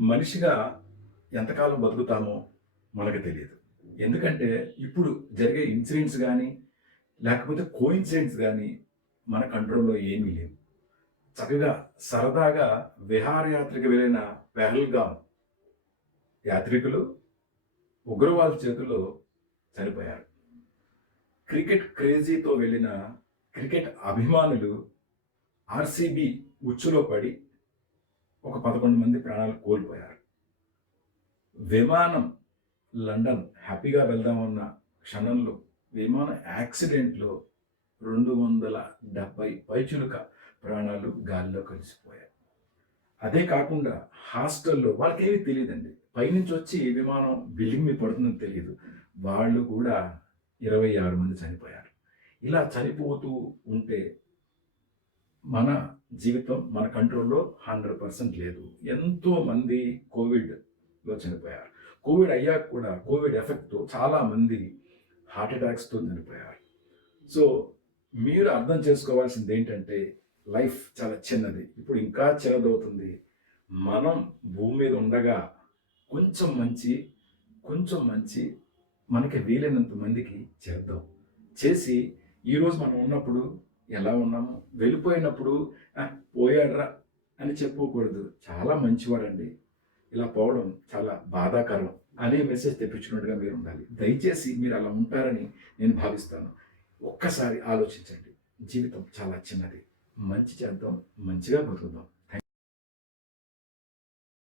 మనిషిగా ఎంతకాలం బతుకుతామో మనకు తెలియదు. ఎందుకంటే ఇప్పుడు జరిగే ఇన్సిడెంట్స్ గానీ, లేకపోతే కోయిన్సిడెంట్స్ గానీ మన కంట్రోల్‌లో ఏమీ లేవు. చక్కగా సరదాగా విహారయాత్రకు వెళ్ళిన పెహల్గాం యాత్రికులు ఉగ్రవాదుల చేతుల్లో చనిపోయారు. క్రికెట్ క్రేజీతో వెళ్ళిన క్రికెట్ అభిమానులు ఆర్‌సీబీ ఉచ్చులో పడి ఒక 11 మంది ప్రాణాలు కోల్పోయారు. విమానం లండన్ హ్యాపీగా వెళ్దామన్న క్షణంలో విమాన యాక్సిడెంట్‌లో 270 పైచిలుక ప్రాణాలు గాలిలో కలిసిపోయాయి. అదే కాకుండా హాస్టల్‌లో వాళ్ళకేమీ తెలీదండి. పైనుంచి వచ్చి విమానం బిల్డింగ్ మీద పడుతుందని తెలీదు. వాళ్ళు కూడా 26 మంది చనిపోయారు. ఇలా చనిపోతూ ఉంటే మన జీవితం మన కంట్రోల్‌లో 100% లేదు. ఎంతోమంది కోవిడ్‌లో చనిపోయారు. కోవిడ్ అయ్యాక కూడా కోవిడ్ ఎఫెక్ట్‌తో చాలామంది హార్ట్ అటాక్స్‌తో చనిపోయారు. సో, మీరు అర్థం చేసుకోవాల్సిందేంటంటే లైఫ్ చాలా చిన్నది. ఇప్పుడు ఇంకా చిన్నదవుతుంది. మనం భూమి మీద ఉండగా కొంచెం మంచి, కొంచెం మంచి మనకి వీలైనంత మందికి చేద్దాం. చేసి ఈరోజు మనం ఉన్నప్పుడు ఎలా ఉన్నామో, వెళ్ళిపోయినప్పుడు పోయాడురా అని చెప్పుకోకూడదు. చాలా మంచివాడండి. ఇలా పోవడం చాలా బాధాకరం అనే మెసేజ్ తెప్పించుకున్నట్టుగా మీరు ఉండాలి. దయచేసి మీరు అలా ఉంటారని నేను భావిస్తాను. ఒక్కసారి ఆలోచించండి. జీవితం చాలా చిన్నది. మంచి చేద్దాం, మంచిగా బతుకుదాం.